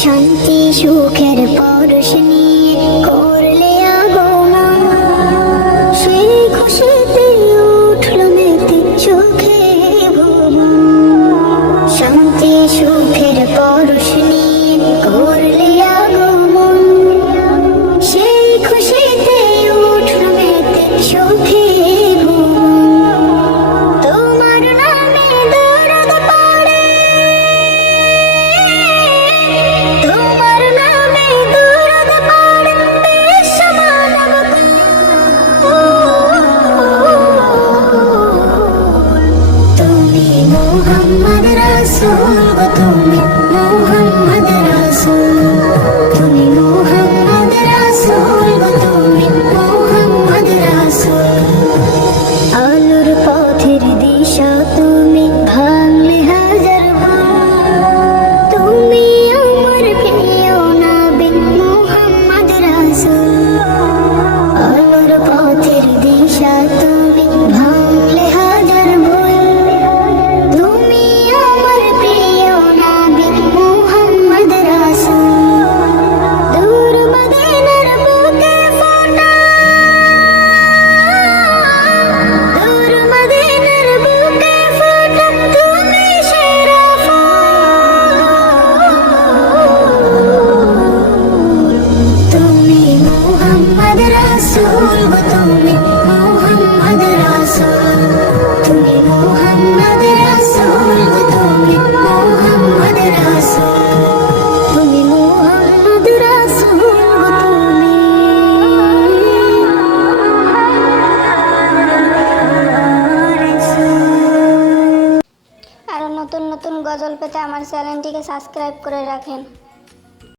শান্তি সুখের পরশ নিয়ে করলে আগমন, সেই খুশিতে উঠল মেতে চোখে ভুবন। শান্তি সুখের পরশ নিয়ে করলে আগমন, সেই খুশিতে উঠল মেতে চোখে ভুবন। তোমার নামে দরুদ পড়ে, তোমার নামে দরুদ পড়ে বিশ্ব মানব তুমি মুহাম্মদ রাসূল গো, তুমি মুহাম্মদ রাসূল, তুমি মুহাম্মদ রাসূল গো, তুমি মুহাম্মদ রাসূল। আলোর পথের দিশা তুমি ভাঙলে হাজার ভুল, তুমি আমার প্রিয় নবী মুহাম্মদ রাসূল। আলোর পথের দিশা তুমি ভাঙলে হাজার ভুল, তুমি আমার প্রিয় নবী মুহাম্মদ রাসূল। দূর মদিনার বুকে ফোটা, দূর মদিনার বুকে ফোটা তুমি সেরা ফুল, তুমি মুহাম্মদ রাসূল গো, তুমি মুহাম্মদ রাসূল, তুমি মুহাম্মদ রাসূল গো, তুমি মুহাম্মদ রাসূল, তুমি মুহাম্মদ রাসূল গো, তুমি। আরো নতুন নতুন গজল পেতে আমার চ্যানেলটিকে সাবস্ক্রাইব করে রাখেন।